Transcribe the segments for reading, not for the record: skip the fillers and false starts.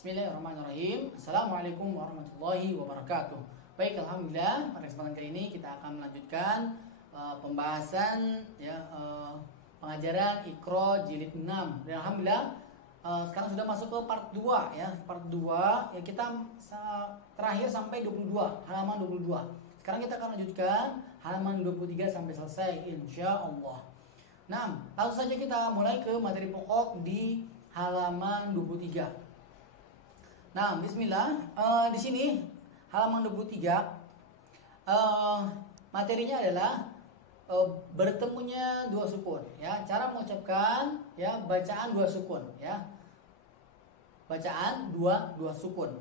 Bismillahirrahmanirrahim. Assalamualaikum warahmatullahi wabarakatuh. Baik, alhamdulillah pada kesempatan kali ini kita akan melanjutkan pembahasan pengajaran Iqra jilid 6. Dan alhamdulillah sekarang sudah masuk ke part 2 ya. Part 2 ya, kita terakhir sampai 22, halaman 22. Sekarang kita akan lanjutkan halaman 23 sampai selesai insyaallah. Nah, langsung saja kita mulai ke materi pokok di halaman 23. Nah, bismillah. Di sini halaman 23 materinya adalah bertemunya dua sukun ya. Cara mengucapkan ya bacaan dua sukun ya. Bacaan dua sukun.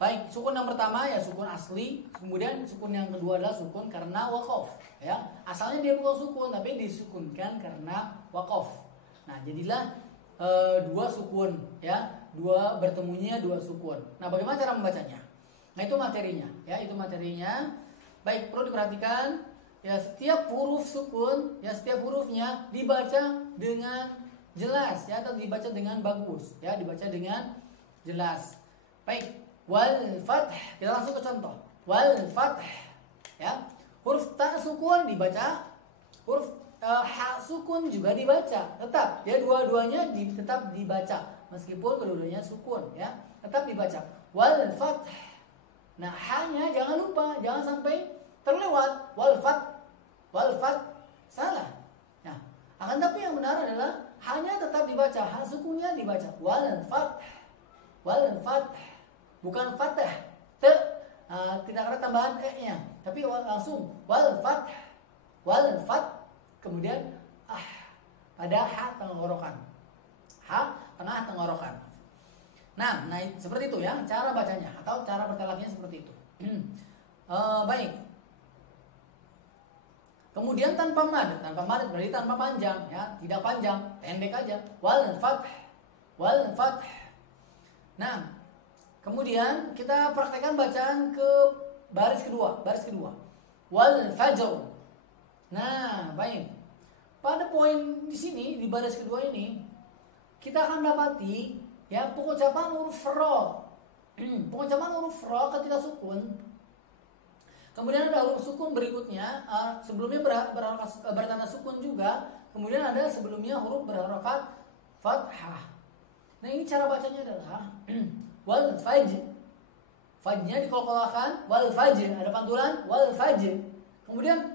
Baik, sukun yang pertama ya sukun asli, kemudian sukun yang kedua adalah sukun karena waqaf ya. Asalnya dia bukan sukun tapi disukunkan karena waqaf. Nah, jadilah dua sukun ya, bertemunya dua sukun. Nah, bagaimana cara membacanya? Nah, itu materinya ya, itu materinya. Baik, perlu diperhatikan ya, setiap huruf sukun ya, setiap hurufnya dibaca dengan jelas ya, atau dibaca dengan bagus ya, dibaca dengan jelas. Baik, wal fath, kita langsung ke contoh. Wal fath ya, huruf ta sukun dibaca, huruf ha sukun juga dibaca, tetap ya, dua-duanya tetap dibaca meskipun kedua-duanya sukun ya, tetap dibaca wal fath. Nah, hanya jangan lupa, jangan sampai terlewat wal fath salah. Nah, akan tapi yang benar adalah hanya tetap dibaca, ha sukunnya dibaca wal fath, bukan fathah tidak ada tambahan e-nya, tapi langsung wal fath. Kemudian pada ha tenggorokan. Ha tengah tenggorokan. Nah, seperti itu ya cara bacanya atau cara bertilawahnya seperti itu. Baik. Kemudian tanpa mad berarti tanpa panjang ya, tidak panjang, pendek aja. Wal fath. Nah, kemudian kita praktekkan bacaan ke baris kedua. Wal fajr. Nah, baik. Pada poin di sini di baris kedua ini kita akan mendapati ya pengucapan huruf ra. Pengucapan huruf ra ketika sukun. Kemudian ada huruf sukun berikutnya, sebelumnya bertanda sukun juga, kemudian ada sebelumnya huruf berharokat fathah. Nah, ini cara bacanya adalah wal fajr. Fajnya dikolkolkan wal fajr, ada pantulan wal fajr. Kemudian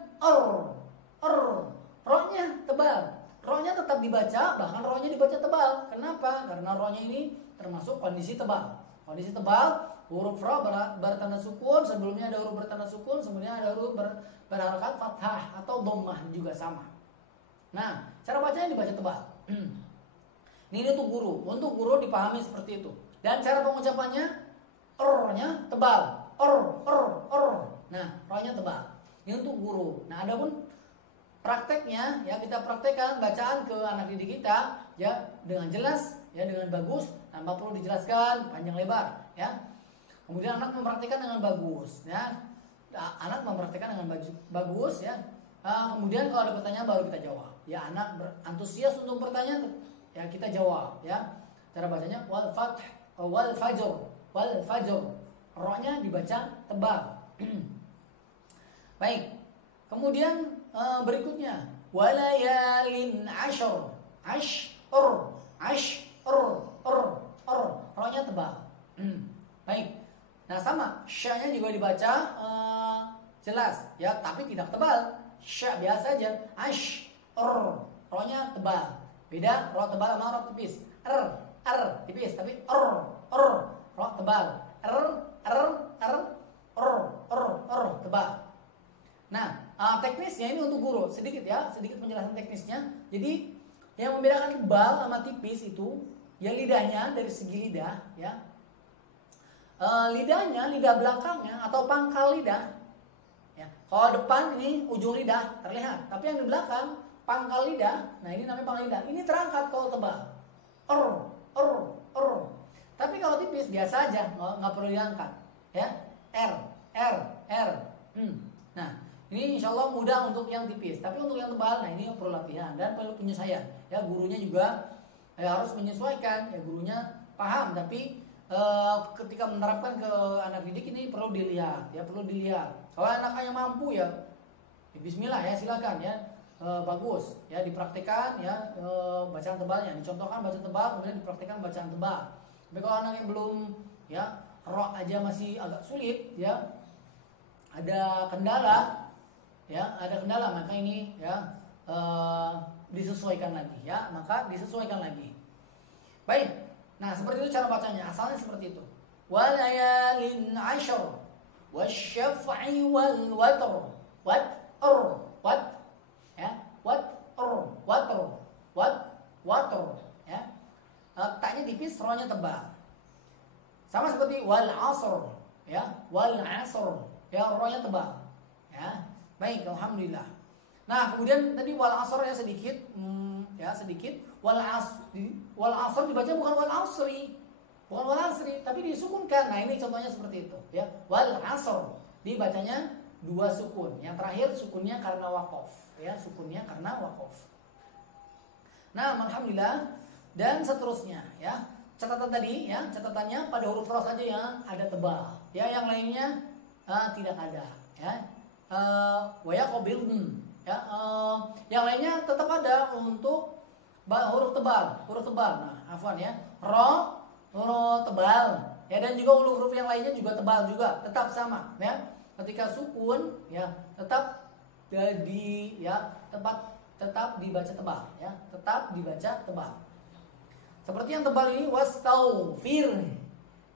Ro-nya tebal. Ro-nya tetap dibaca, bahkan ro-nya dibaca tebal. Kenapa? Karena ro-nya ini termasuk kondisi tebal. Kondisi tebal, huruf ro bertanda sukun, sebelumnya ada huruf bertanda sukun, sebelumnya ada huruf berharakat fathah atau dhammah juga sama. Nah, cara bacanya dibaca tebal. Ini untuk guru. Untuk guru dipahami seperti itu. Dan cara pengucapannya ro-nya tebal. Nah, ro-nya tebal. Ini untuk guru. Nah, adapun prakteknya ya, kita praktekkan bacaan ke anak didik kita ya dengan jelas ya, dengan bagus, tanpa perlu dijelaskan panjang lebar ya. Kemudian anak mempraktekkan dengan bagus ya. Anak mempraktekkan dengan bagus ya. Kemudian kalau ada pertanyaan baru kita jawab. Ya, anak berantusias untuk bertanya ya, kita jawab ya. Cara bacanya wal fajr. Ro-nya dibaca tebal. Baik. Kemudian berikutnya walayalin ashur. Ro-nya tebal. Baik. Nah, sama sya-nya juga dibaca jelas ya, tapi tidak tebal. Sya biasa aja. Ro-nya tebal. Beda ro tebal sama ro tipis. Tipis, tapi ro tebal. Tebal. Nah, teknisnya ini untuk guru, sedikit penjelasan teknisnya. Jadi yang membedakan tebal sama tipis itu ya lidahnya, dari segi lidah ya. Lidahnya, lidah belakangnya atau pangkal lidah ya. Kalau depan ini ujung lidah terlihat, tapi yang di belakang pangkal lidah, nah ini namanya pangkal lidah. Ini terangkat kalau tebal. Tapi kalau tipis biasa aja, nggak perlu diangkat ya. Nah, ini insya Allah mudah untuk yang tipis. Tapi untuk yang tebal, nah ini perlu latihan dan perlu penyesuaian. Ya, gurunya juga harus menyesuaikan. Ya, gurunya paham, tapi ketika menerapkan ke anak didik ini perlu dilihat, ya perlu dilihat. Kalau anaknya mampu ya Bismillah ya silakan ya. Bagus ya dipraktikkan ya bacaan tebalnya, dicontohkan bacaan tebal kemudian dipraktikkan bacaan tebal. Tapi kalau anaknya belum ya ro aja masih agak sulit ya, ada kendala ya, ada kendala maka ini ya disesuaikan lagi ya, maka disesuaikan lagi. Baik. Nah, seperti itu cara bacanya. Asalnya seperti itu. Walayalin ashar wasyaf'i wal watr. Wat ya. Watr ya. Taknya tipis, rohnya tebal. Sama seperti wal asr ya, wal asr ya, rohnya tebal. Ya. Baik, alhamdulillah. Nah, kemudian tadi wal asr ya sedikit ya sedikit. Wal asr dibaca bukan wal asri. Bukan wal asri, tapi disukunkan. Nah, ini contohnya seperti itu ya. Wal asr dibacanya dua sukun. Yang terakhir sukunnya karena waqaf ya, sukunnya karena waqaf. Nah, alhamdulillah dan seterusnya ya. Catatan tadi ya, catatannya pada huruf ro saja yang ada tebal. Ya, yang lainnya tidak ada ya. Wa yaqbilun ya. Yang lainnya tetap ada untuk huruf tebal. Nah, afwan ya. Ro tebal ya, dan juga huruf yang lainnya juga tebal juga, tetap sama ya. Ketika sukun ya tetap jadi ya tetap dibaca tebal ya, tetap dibaca tebal. Seperti yang tebal ini wastaghfir.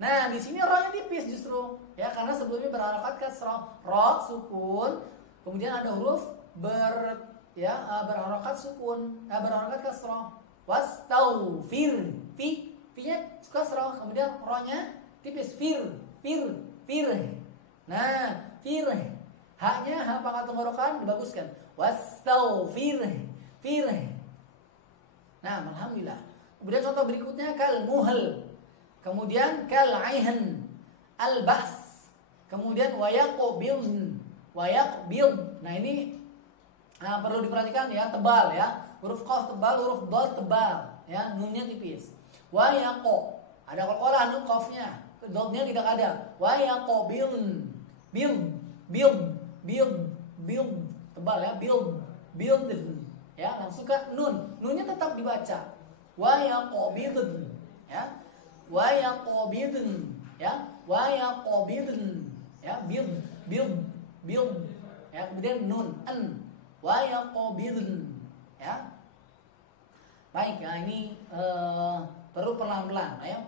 Nah, di sini ro-nya tipis justru ya, karena sebelumnya berharakat kasrah, ro sukun, kemudian ada huruf berharakat sukun, berharakat kasrah. Wastaghfir. Fi-nya kasrah, kemudian ro-nya tipis, fir. Nah, fir. Haknya ha pangkat tenggorokan dibaguskan. Wastaghfir. Fir. Nah, alhamdulillah. Kemudian contoh berikutnya kal muhal. Kemudian kal aihan. Al ba's. Kemudian wayaqbil. Nah, ini perlu diperhatikan ya, tebal ya. Huruf qaf tebal, huruf dal tebal ya, nunnya tipis. Wayaqo, ada qalqalah nun qafnya, dhalnya tidak ada. Wayaqbilun. Build tebal ya, build ya, langsung ke nun. Nunnya tetap dibaca. Wayaqbilun ya. Wayaqbilun ya. Wayaqbilun ya, build ya, kemudian nun an wa yaqbilun ya. Baik ya, ini perlu pelan-pelan ya,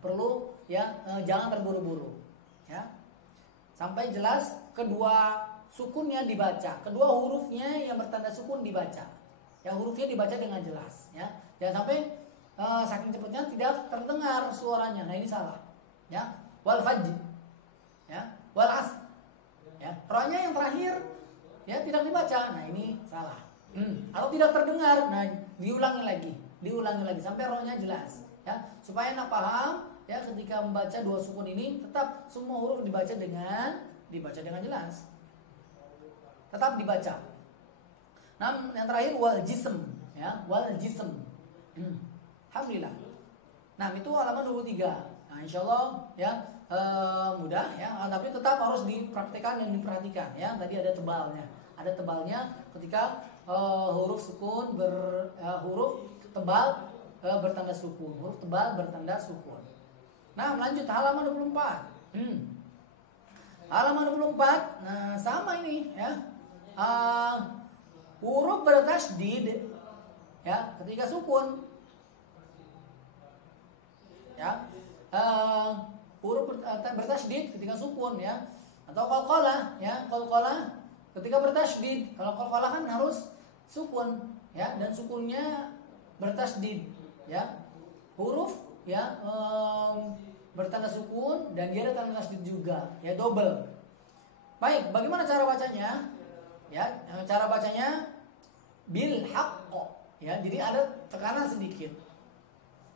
perlu ya, jangan terburu-buru ya, sampai jelas kedua sukunnya dibaca, kedua hurufnya yang bertanda sukun dibaca ya, hurufnya dibaca dengan jelas ya, jangan sampai saking cepatnya tidak terdengar suaranya. Nah, ini salah ya. Wal fajr ya, wal asr ya, ro-nya yang terakhir ya tidak dibaca. Nah, ini salah. Atau tidak terdengar. Nah, diulangi lagi sampai ro-nya jelas ya, supaya anak paham ya, ketika membaca dua sukun ini tetap semua huruf dibaca dengan jelas. Tetap dibaca. Nah, yang terakhir wal jism ya, wal jism. Alhamdulillah. Nah, itu halaman 23. Nah, insyaallah ya mudah ya, tapi tetap harus dipraktikkan dan diperhatikan ya. Tadi ada tebalnya ketika huruf sukun huruf tebal bertanda sukun, huruf tebal bertanda sukun. Nah, lanjut halaman 24. Halaman 24. Nah, sama ini ya. Huruf bertasydid ya ketika sukun ya. Huruf bertasydid ketika sukun ya, atau qalqalah ya, qalqalah ketika bertasydid. Kalau qalqalah kan harus sukun ya, dan sukunnya bertasydid ya. Huruf ya bertanda sukun dan dia ada tanda tasydid juga ya, double. Baik, bagaimana cara bacanya? Ya, cara bacanya bil haqq ya. Jadi ada tekanan sedikit.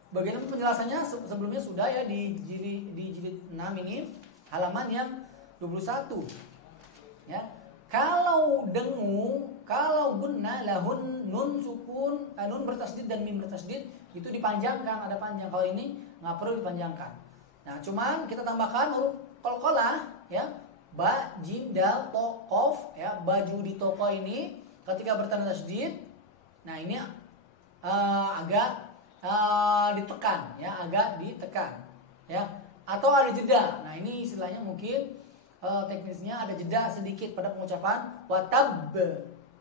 Bagian penjelasannya sebelumnya sudah ya di jilid 6 ini, halaman yang 21. Ya. Kalau dengu, kalau gunna lahun nun sukun, nun bertasydid dan mim bertasydid, itu dipanjangkan, ada panjang. Kalau ini nggak perlu dipanjangkan. Nah, cuman kita tambahkan huruf qalqalah ya. Ba, jim, dal, to, qaf ya. Baju di toko ini ketika bertanda tasydid, nah ini agak ditekan ya, agak ditekan ya. Atau ada jeda. Nah, ini istilahnya mungkin teknisnya ada jeda sedikit pada pengucapan watab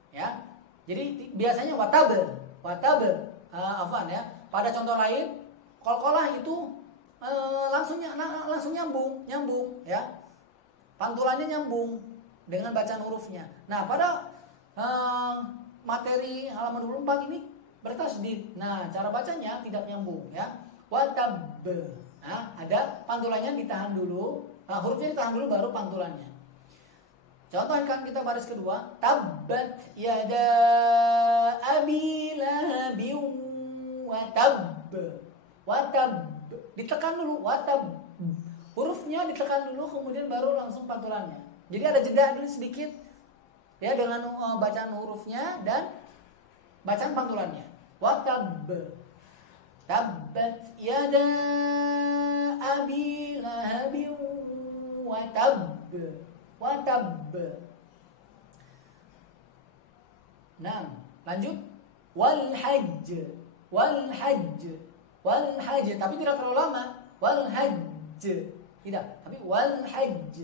ya. Jadi biasanya watab afan ya. Pada contoh lain qalqalah itu langsung nyambung ya. Pantulannya nyambung dengan bacaan hurufnya. Nah, pada materi halaman 24 ini bertasydid. Nah, cara bacanya tidak nyambung ya. Watab. Nah, ada pantulannya ditahan dulu. Nah, hurufnya ditahan dulu baru pantulannya. Contoh kan kita baris kedua, tabbat yada abi lahabin watab. Watab. Ditekan dulu watab. Hurufnya ditekan dulu kemudian baru langsung pantulannya. Jadi ada jeda dulu sedikit ya dengan bacaan hurufnya dan bacaan pantulannya. Watab. Tabbat yada abi lahabin watab. Watab. Nah, lanjut. Wal hajj. Wal hajj. Wal hajj. Tapi tidak terlalu lama. Wal hajj. Tidak. Tapi wal hajj.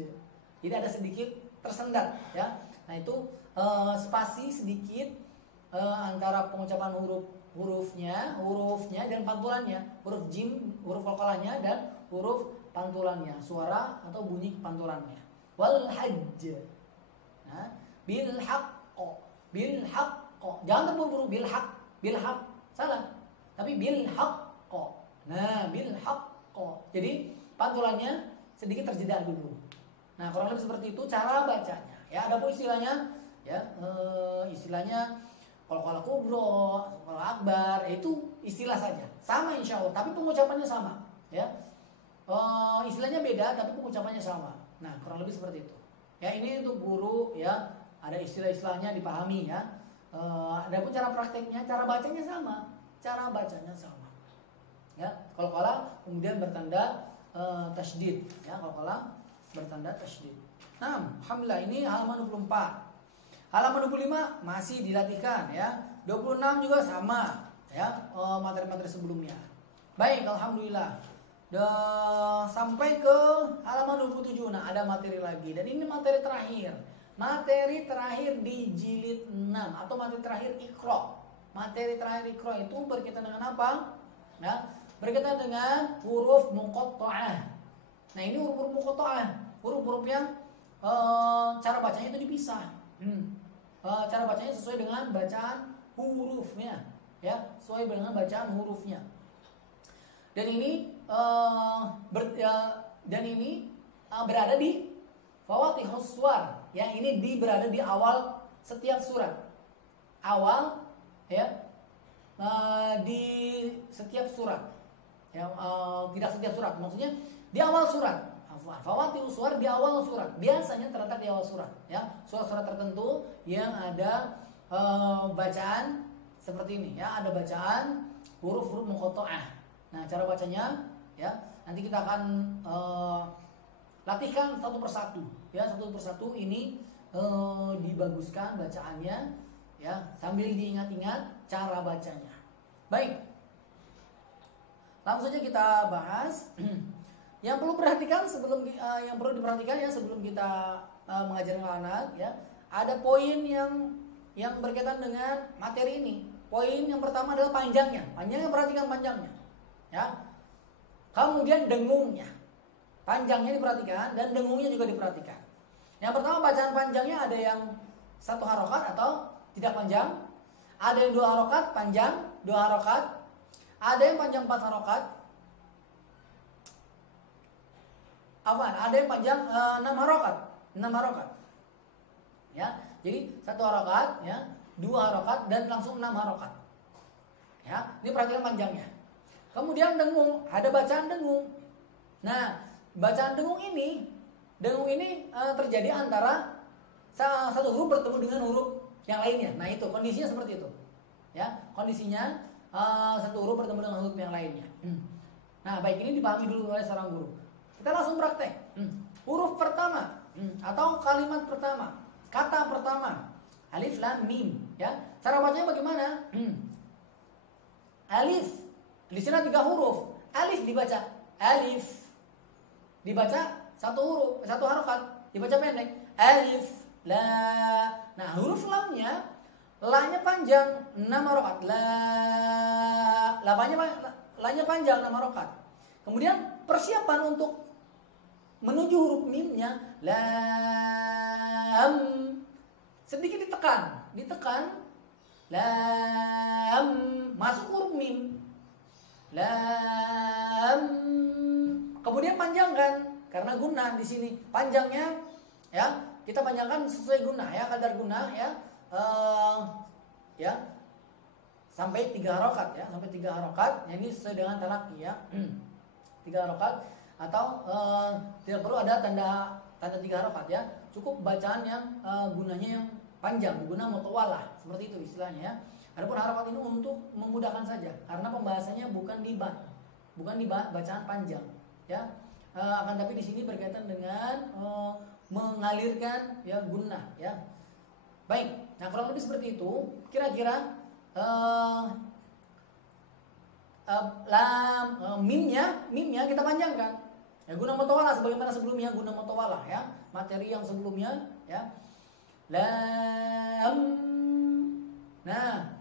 Tidak, ada sedikit tersendat ya. Nah, itu spasi sedikit antara pengucapan hurufnya dan pantulannya. Huruf jim, huruf qalqalahnya dan huruf pantulannya. Suara atau bunyi pantulannya. Wal hajj. Nah, bil haqqo. Bil haqqo. Jangan terburu-buru bil haq. Salah. Tapi bil haqqo. Nah, bil haqqo. Jadi pantulannya sedikit terjeda dulu. Nah, kurang lebih seperti itu cara bacanya. Ya, ada pun istilahnya ya, istilahnya qalqalah kubra, qalqalah akbar, itu istilah saja. Sama insya Allah, tapi pengucapannya sama, ya. Istilahnya beda tapi pengucapannya sama. Nah, kurang lebih seperti itu. Ya, ini untuk guru ya, ada istilah-istilahnya dipahami ya. Adapun cara prakteknya, cara bacanya sama. Cara bacanya sama. Ya, qalqalah kemudian bertanda tasydid, ya, qalqalah bertanda tasydid. Nah, alhamdulillah ini halaman 24. Halaman 25 masih dilatihkan ya. 26 juga sama ya, materi-materi sebelumnya. Baik, alhamdulillah. Sampai ke halaman 27. Nah, ada materi lagi dan ini materi terakhir. Materi terakhir di jilid 6 atau materi terakhir Iqra. Materi terakhir Iqra itu berkaitan dengan apa? Nah, berkaitan dengan huruf muqatta'ah. Nah, ini huruf-huruf muqatta'ah, huruf-huruf yang cara bacanya itu dipisah. Cara bacanya sesuai dengan bacaan hurufnya, ya, sesuai dengan bacaan hurufnya. Dan ini berada di fawatihus suwar, ya, ini berada di awal setiap surat. Awal, ya, di setiap surat. Ya, tidak setiap surat, maksudnya di awal surat. Fawatihus suwar di awal surat. Biasanya terletak di awal surat, ya. Surat-surat tertentu yang ada bacaan seperti ini, ya, ada bacaan huruf-huruf muqatta'ah. Nah, cara bacanya ya, nanti kita akan latihkan satu persatu, ya, satu persatu ini dibaguskan bacaannya, ya, sambil diingat-ingat cara bacanya. Baik, langsung saja kita bahas. Yang perlu perhatikan yang perlu diperhatikan ya sebelum kita mengajarkan anak, ya, ada poin yang berkaitan dengan materi ini. Poin yang pertama adalah panjangnya. Perhatikan panjangnya. Ya. Kemudian dengungnya. Panjangnya diperhatikan dan dengungnya juga diperhatikan. Yang pertama, bacaan panjangnya ada yang 1 harokat atau tidak panjang. Ada yang 2 harokat panjang, 2 harokat. Ada yang panjang 4 harokat. Ada yang panjang 6 harokat. 6 harokat. Ya, jadi 1 harokat, ya, 2 harokat dan langsung 6 harokat. Ya, ini perhatikan panjangnya. Kemudian dengung, ada bacaan dengung. Nah, bacaan dengung ini terjadi antara satu huruf bertemu dengan huruf yang lainnya. Nah, itu kondisinya seperti itu. Ya, kondisinya satu huruf bertemu dengan huruf yang lainnya. Nah, baik, ini dipahami dulu oleh seorang guru. Kita langsung praktek. Huruf pertama atau kalimat pertama, kata pertama, alif lam mim, ya. Cara bacanya bagaimana? Alif. Di sini ada 3 huruf. Alif dibaca alif. Dibaca satu huruf, satu harokat, dibaca pendek. Alif la. Nah, huruf lamnya, la-nya panjang 6 harokat. La-nya panjang 6 harokat. Kemudian persiapan untuk menuju huruf mimnya, lam, sedikit ditekan, lam, masuk huruf mim, lam, kemudian panjangkan karena gunnah di sini panjangnya, ya kita panjangkan sesuai gunnah, ya kadar gunnah, ya sampai 3 harokat, ya sampai 3 harokat, ini sesuai dengan talaki, ya 3 harokat. Atau tidak perlu ada tanda 3 harokat, ya cukup bacaan yang gunanya yang panjang, guna mutawalah, seperti itu istilahnya, ya. Adapun harokat ini untuk memudahkan saja karena pembahasannya bukan di bacaan panjang, ya. Akan tapi di sini berkaitan dengan mengalirkan, ya gunnah, ya. Baik, nah kurang lebih seperti itu. Kira-kira lam, mimnya kita panjangkan, ya guna mutawalah sebagaimana sebelumnya guna mutawalah, ya materi yang sebelumnya, ya lam, nah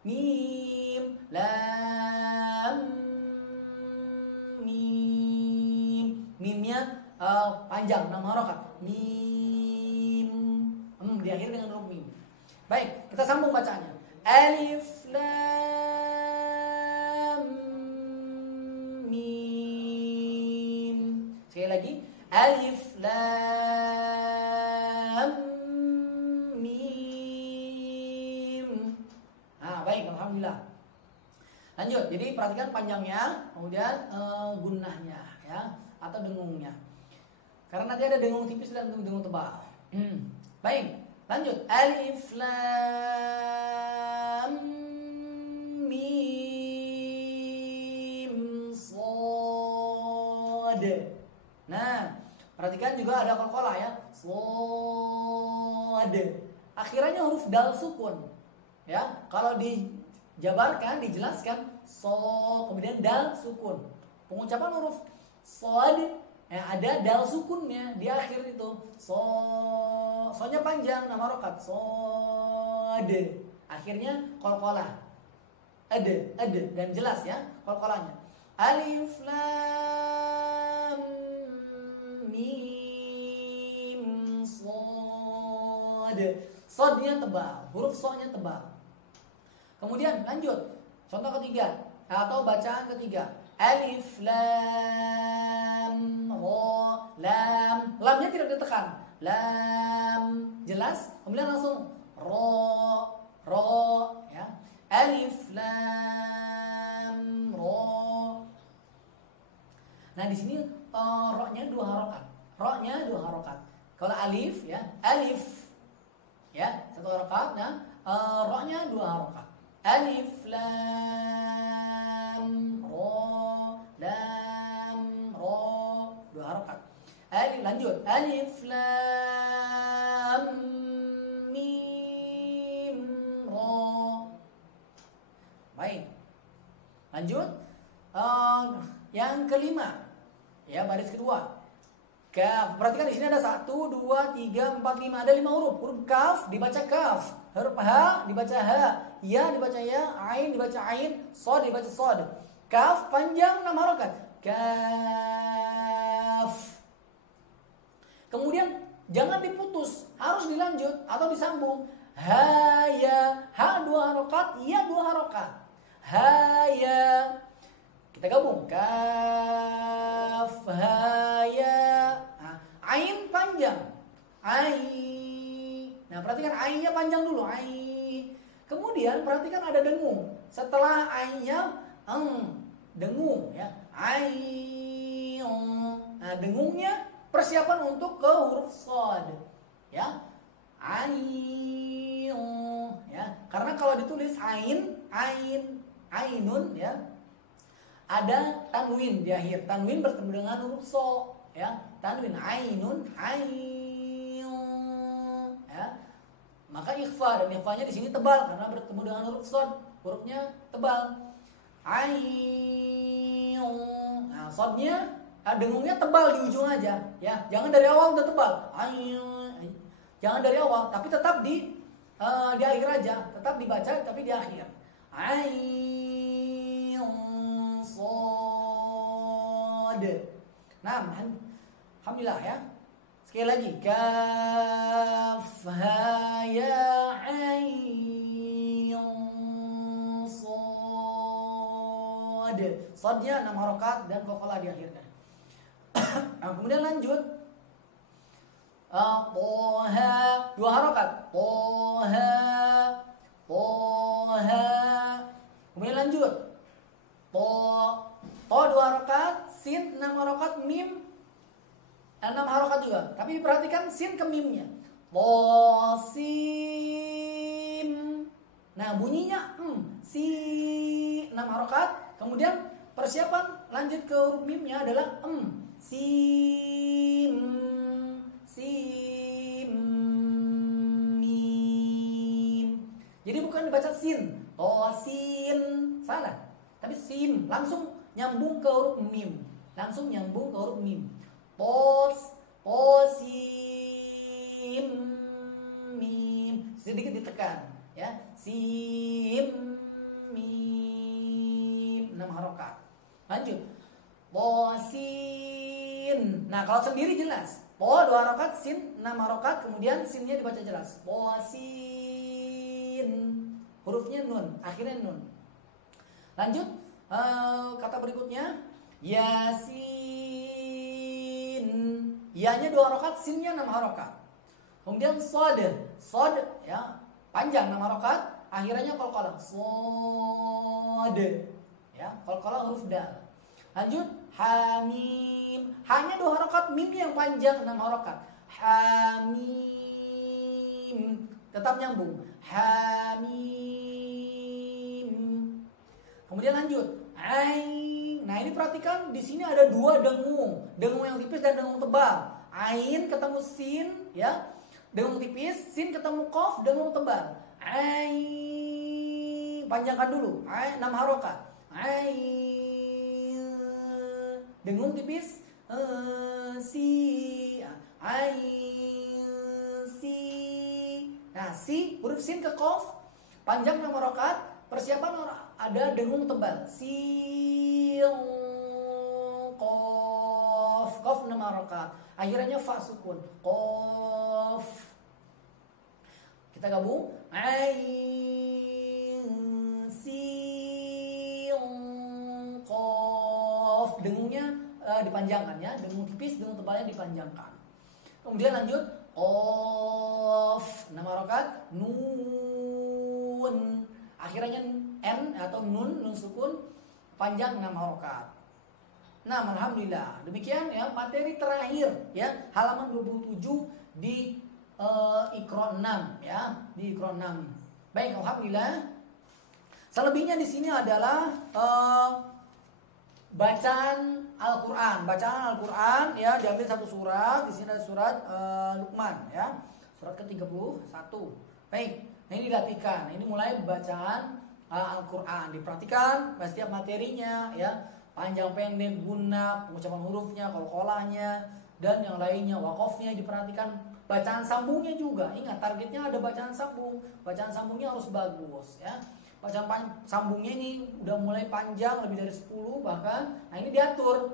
mim, lam mim, mimnya panjang 6 harokat, mim, diakhiri dengan huruf mim. Baik, kita sambung bacanya. Alif lam mim. Sekali lagi, alif lam mim. Nah, baik, alhamdulillah. Lanjut, jadi perhatikan panjangnya, kemudian gunnahnya, ya, atau dengungnya. Karena nanti ada dengung tipis dan dengung tebal. Baik, lanjut. Alif lam mim shad. Nah, perhatikan juga ada qalqalah, ya. Shad. Akhirannya huruf dal sukun. Ya, kalau dijabarkan, dijelaskan so, kemudian dal sukun. Pengucapan huruf shad, ya, ada dal sukunnya di akhir itu. So-nya panjang 6 harokat. Shad. Akhirnya qalqalah. Ada dan jelas, ya qalqalahnya. Alif lam mim shad. Shadnya tebal, huruf so-nya tebal. Kemudian lanjut, contoh ketiga atau bacaan ketiga. Alif lam ra, lam, lamnya tidak ditekan, lam, jelas. Kemudian langsung ro, ya. Alif lam ra. Nah, di sini ro-nya 2 harokat. Ro-nya 2 harokat. Kalau alif, ya, alif, ya, 1 harokat. Nah, ro-nya 2 harokat. Alif lam ra, lam ra, 2 harokat. Lanjut. Alif lam mim ra. Baik. Lanjut. Yang kelima, ya, baris kedua. Kaf. Perhatikan di sini ada 1, 2, 3, 4, 5. Ada 5 huruf. Huruf kaf dibaca kaf. Huruf ha dibaca ha. Ya dibaca ya. Ain dibaca ain. Sod dibaca sod. Kaf panjang 6 harokat. Kaf. Kemudian jangan diputus, harus dilanjut atau disambung. Ha ya. Ha 2 harokat. Ya 2 harokat. Ha ya. Kita gabung. Kaf ha ya. Nah, ain panjang. Ai. Nah, perhatikan ainnya panjang dulu. Ai. Kemudian perhatikan ada dengung. Setelah ainnya dengung, ya. Ai. Nah, dengungnya persiapan untuk ke huruf shad. Ya. Ai. Ya. Karena kalau ditulis ain, ainun ya. Ada tanwin di akhir. Tanwin bertemu dengan huruf so ya. Tanwin ainun ain ya. Maka ikhfa, dan ikhfanya di sini tebal karena bertemu dengan huruf sod. Hurufnya tebal. Ain. Nah, sodnya dengungnya tebal di ujung aja ya. Jangan dari awal udah tebal. Ain. Jangan dari awal, tapi tetap di akhir aja, tetap dibaca tapi di akhir. Ain sod. Nah, alhamdulillah ya. Sekali lagi, kaf ha ya ain sod. Sodnya 6 harokat dan qalqalah di akhirnya. Nah, kemudian lanjut. Toha 2 harokat. Toha. Kemudian lanjut. To 2 harokat, sin 6 harokat, mim 6 harokat juga. Tapi perhatikan sin ke mimnya. Sim. Nah, bunyinya si 6 harokat. Kemudian persiapan lanjut ke huruf mimnya adalah sim. Mim. Jadi bukan dibaca sin, tosin, salah. Tapi sim, langsung nyambung ke huruf mim. Langsung nyambung ke huruf mim. Posim mim. Sedikit ditekan ya. Sim mim 6 harokat. Lanjut. Posin. Nah, kalau sendiri jelas. Po 2 harokat, sin 6 harokat, kemudian sinnya dibaca jelas. Posin. Hurufnya nun, akhirnya nun. Lanjut kata berikutnya. Yasin. Ya-nya 2 harokat, sinnya 6 harokat. Kemudian sod. Sod ya, panjang 6 harokat, akhirnya qalqalah. Sod. Ya, qalqalah huruf dal. Lanjut, hamim. Hanya 2 harokat, mimnya yang panjang 6 harokat. Hamim. Tetap nyambung. Hamim. Kemudian lanjut, ain. Nah, ini perhatikan di sini ada 2 dengung. Dengung yang tipis dan dengung tebal. Ain ketemu sin ya. Dengung tipis, sin ketemu qaf, dengung tebal. Ain. Panjangkan dulu. Ain 6 harokat. Ain. Dengung tipis si si. Nah, si huruf sin ke qaf, panjang 6 harokat, persiapan ada dengung tebal. Si qaf, qaf 6 harokat, akhirnya fa sukun. Qaf. Kita gabung. Ain si qaf. Dengungnya dipanjangkan ya, dengung tipis, dengung tebalnya dipanjangkan. Kemudian lanjut, qaf 6 harokat, nun. Akhirnya n atau nun sukun, panjang 6 harokat. Nah, alhamdulillah. Demikian ya materi terakhir ya, halaman 27 di Iqra 6 ya, di Iqra 6. Baik, alhamdulillah. Selebihnya di sini adalah bacaan Al-Qur'an. Bacaan Al-Qur'an ya, diambil satu surat. Di sini ada surat Luqman ya. Surat ke-31. Baik, nah ini dilatihkan. Ini mulai bacaan Al-Qur'an. Diperhatikan setiap materinya ya. Panjang pendek, guna, pengucapan hurufnya, qalqalahnya, dan yang lainnya, waqafnya diperhatikan. Bacaan sambungnya juga. Ingat, targetnya ada bacaan sambung. Bacaan sambungnya harus bagus ya. Bacaan sambungnya ini udah mulai panjang, lebih dari 10 bahkan. Nah, ini diatur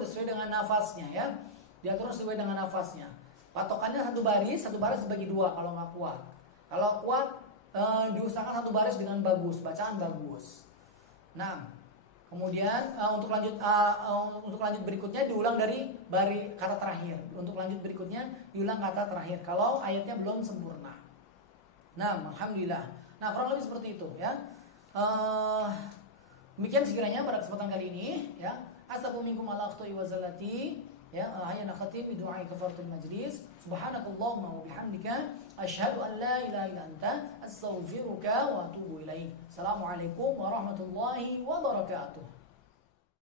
sesuai dengan nafasnya ya. Diatur sesuai dengan nafasnya. Patokannya satu baris dibagi 2 kalau nggak kuat. Kalau kuat diusahakan satu baris dengan bagus, bacaan bagus. Nah, kemudian untuk lanjut berikutnya diulang dari kata terakhir. Untuk lanjut berikutnya diulang kata terakhir kalau ayatnya belum sempurna. Nah, alhamdulillah. Nah, kurang lebih seperti itu ya. Demikian sekiranya pada kesempatan kali ini ya. Astaghfirullahaladzim wa zallati. Ya, hayya khatim bi du'a kafaratul majlis. Subhanakallahumma wa bihamdika asyhadu an la ilaha illa anta astaghfiruka wa atubu ilaik. Assalamualaikum warahmatullahi wabarakatuh.